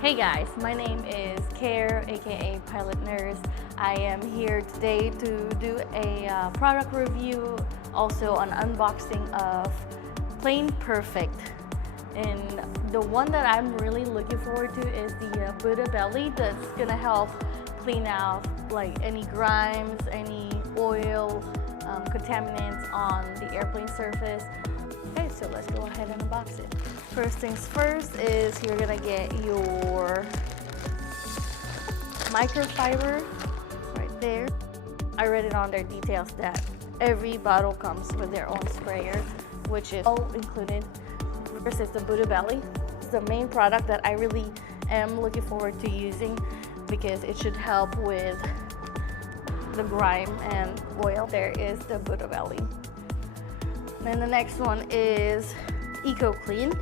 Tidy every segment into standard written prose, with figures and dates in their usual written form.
Hey guys, my name is Care, aka PilotNurse. I am here today to do a product review, also an unboxing of PilotNurse. And the one that I'm really looking forward to is the Buddha Belly that's gonna help clean out like any grimes, any oil, contaminants on the airplane surface. Okay, so let's go ahead and unbox it. First things first is you're gonna get your microfiber right there. I read it on their details that every bottle comes with their own sprayer, which is all included. First is the Buddha Belly. It's the main product that I really am looking forward to using because it should help with the grime and oil. There is the Buddha Belly. Then the next one is Eco Clean.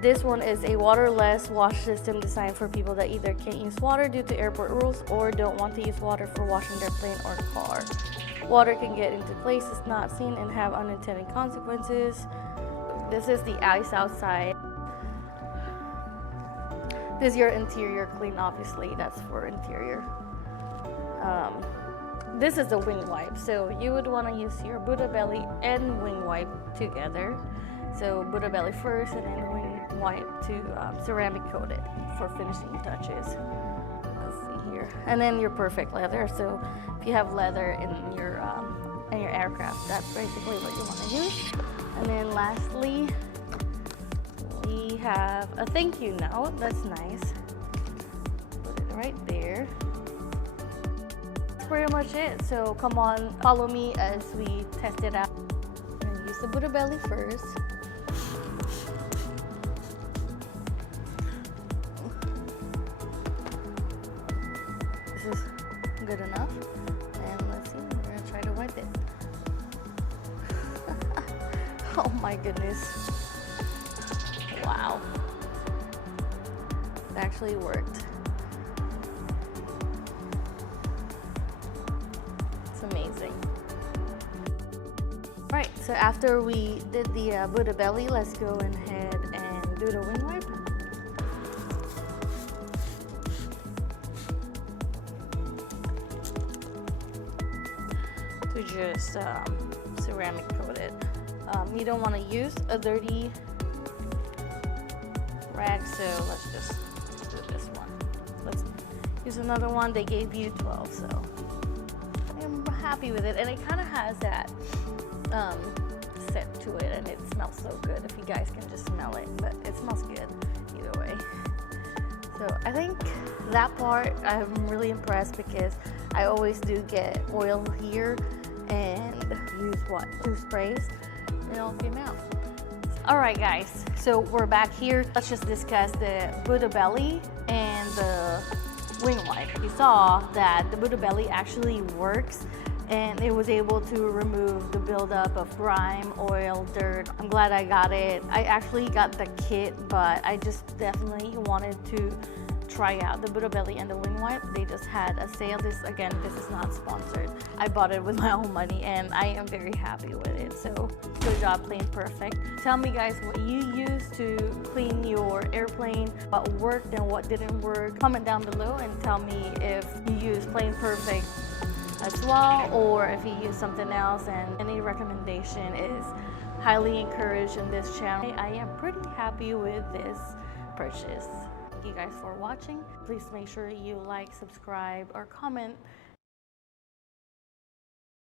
This one is a waterless wash system designed for people that either can't use water due to airport rules or don't want to use water for washing their plane or car. Water can get into places not seen and have unintended consequences. This is the ice outside. This is your interior clean, obviously, that's for interior. This is the wing wipe, so you would want to use your Buddha Belly and wing wipe together. So Buddha Belly first and then wing wipe to ceramic coat it for finishing touches. Let's see here. And then your perfect leather, so if you have leather in your aircraft, that's basically what you want to use. And then lastly, we have a thank you note. That's nice. Put it right there. That's pretty much it. So come on, follow me as we test it out. I'm gonna use the Buddha Belly first. This is good enough. And let's see, we're gonna try to wipe it. Oh my goodness. Wow. It actually worked. It's amazing. Right, so after we did the Buddha Belly, let's go ahead and do the wing wipe. To just ceramic coat it. You don't want to use a dirty rag, so let's just do this one. Let's use another one. They gave you 12, so I'm happy with it, and it kind of has that scent to it, and it smells so good. If you guys can just smell it, but it smells good either way. So I think that part I'm really impressed because I always do get oil here and use what, 2 sprays and it all came out. Alright guys, so we're back here. Let's just discuss the Buddha Belly and the wing wipe. You saw that the Buddha Belly actually works and it was able to remove the buildup of grime, oil, dirt. I'm glad I got it. I actually got the kit, but I just definitely wanted to try out the Buddha Belly and the wing wipe. They just had a sale. This is not sponsored. I bought it with my own money and I am very happy with it. So good job, PilotNurse. Tell me guys what you use to clean your airplane, what worked and what didn't work. Comment down below and tell me if you use PilotNurse as well or if you use something else, and any recommendation is highly encouraged in this channel. I am pretty happy with this purchase. Thank you guys for watching. Please make sure you like, subscribe, or comment